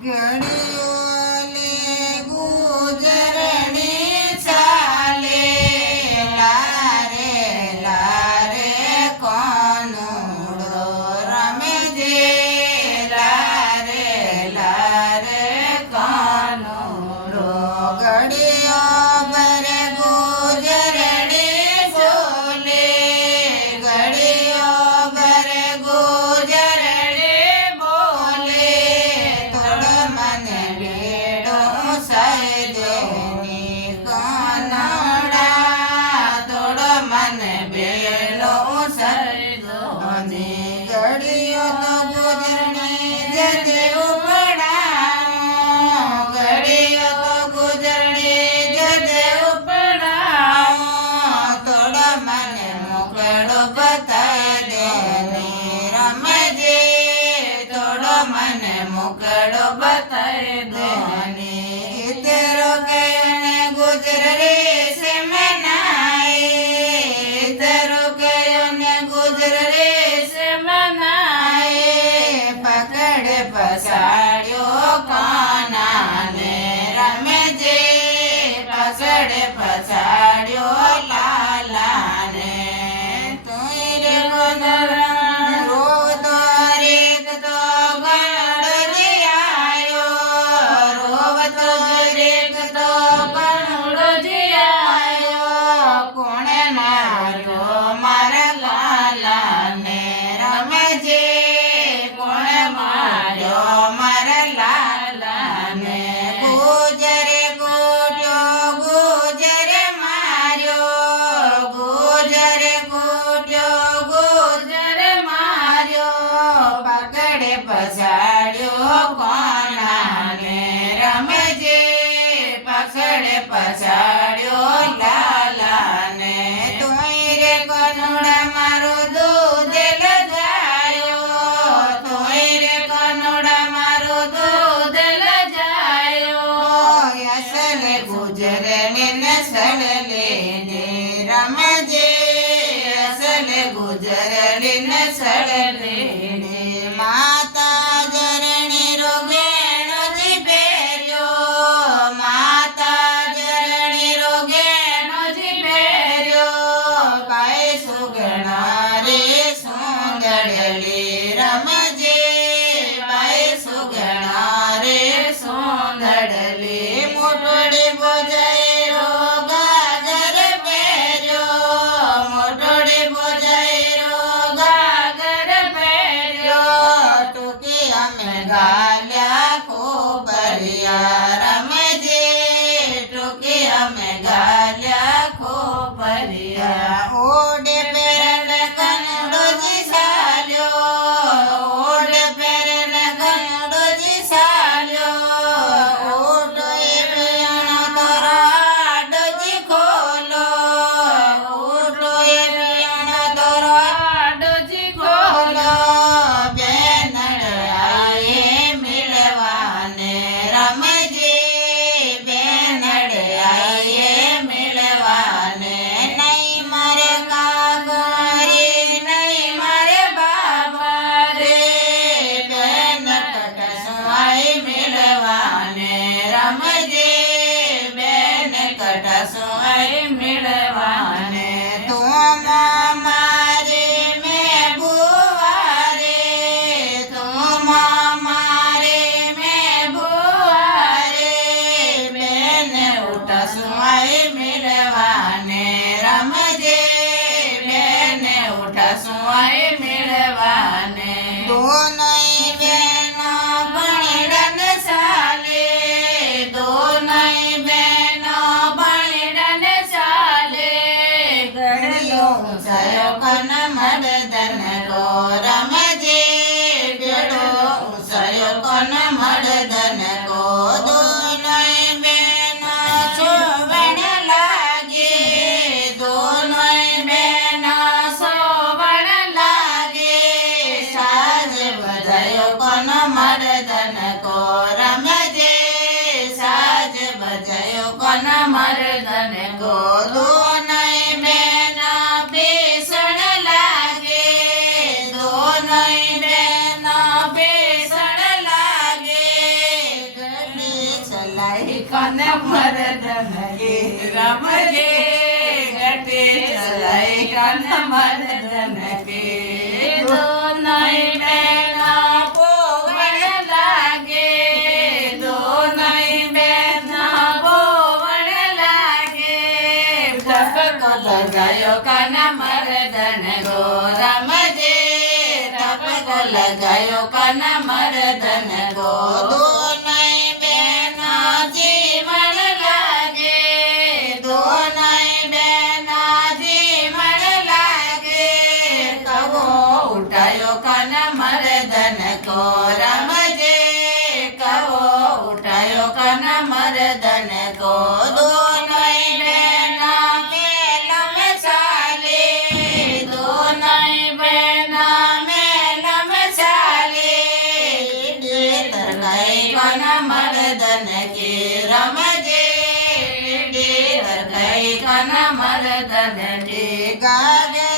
ઘડીઓ લે ગુજરણી ચાલે લારે લારે કોનુડો રમે જે લારે લારે કોનુડો ઘડીઓ ભરે ગુજરણી બોલે ઘડીઓ ભરે ગુજરણી બોલે થોડો મને બેડો સજની કનડા થોડો મને બેડો સજની ઘડીઓ તો ગુજરણી જતે ઉપડાવો ઘડીઓ તો ગુજરણી જતે ઉપડાવો થોડો મને મોકળો બતાવી દે રમજે થોડો મને મોકળો બતાવી દે તેરો કયોને ગુજરરી સે મનાય તેરો કયોને ગુજરરી સે મનાય પકડે પસાડ્યો કાનાને રમજે પકડે પસાડ્યો લાલાને તુંય રે ગોદરા રોતો રેક તો ગણડો જીયાયો રોવતો રેક તો ગણડો જીયાયો કોણે માર્યો મારા લાલાને રમજે કોણે માર્યો મારા લાલાને ગુજરે ગોટ્યો ગુજરે માર્યો ગુજરે ગોટ્યો ગુજરે માર્યો પકડે પછાડ્યો કોનાને રમજે પકડે પછાડ્યો લાલાને તોય રે કનુડા મારો દૂધ લજાયો તોય રે કનુડા મારો દૂધ લજાયો અસલ ગુજરને નસલ લેને રમજે અસલ ગુજરને નસલ લેને માતા જરણી રોગેણો જી પહેર્યો માતા જરણી રોગેણો જી પહેર્યો કાય સુગણા રે સુંદરલી રમજે કાય સુગણા રે સુંદરલી મોટોડી બોજાઈ ગાગર પહેર્યો મોટોડી બોજાઈ ગાગર પહેર્યો ટૂંકી અમે ગાલ્યા ખોબરિયા રમજે ટૂંકી અમે ગાલ્યા ખોબરિયા ઓડે પેરડ કનડો જી સાલ્યો ઓડે પેરડ કનડો જી સાલ્યો ઓટો એ પિયણો તોરો આડો જી ખોલો ઓટો એ પિયણો તોરો આડો જી ખોલો બેનડ આયે મિલવાને રમજે બેનડ આયે મિલવાને નહીં મારે કાગરી નહીં મારે બાબા રે બેન કટસવાઈ મિલવાને રમજે બેન કટસવાઈ મિલવાને તું મારે મેં બુવારે તું મારે મેં બુવારે બેન ઉઠસવાઈ મિલવાને રમજે બેન ઉઠસવાઈ મિલવાને દોનઈ બેનો ભણીડન ચાલે દોનઈ બેનો ભણીડન ચાલે ગળ્યો ઊંચાયો કન મડદન કો રમજે ગળો ઊંચાયો કન મડદન કો દોનઈ બેનો ચોવણ લાગે દોનઈ બેનો સોવણ લાગે સાજ બજાયો કોન મર્દન કો રમજે સાજ બજાયો કોન મર્દન કો દોનઈ બેનો બેસણ લાગે દોનઈ બેનો બેસણ લાગે કન મરદન કે રમજે ગટે ચલાય કન મરદન કે દોનય બેના પોવણ લાગે દોનય બેના પોવણ લાગે ટપકો લગાયો કન મરદન ગો રમજે ટપકો લગાયો કન મરદન ગો દોનય બેના જીવન લાગે દોનય બેના જીવન લાગે કવો ઉઠાયો કન મરદન કો રમજે કવો ઉઠાયો કન મરદન કો દોનય બેના મેલમ ચાલે દોનય બેના મેલમ ચાલે ડેતર ગઈ કન મરદન કે રમજે ડેતર ગઈ કન મરદન કે ગાગે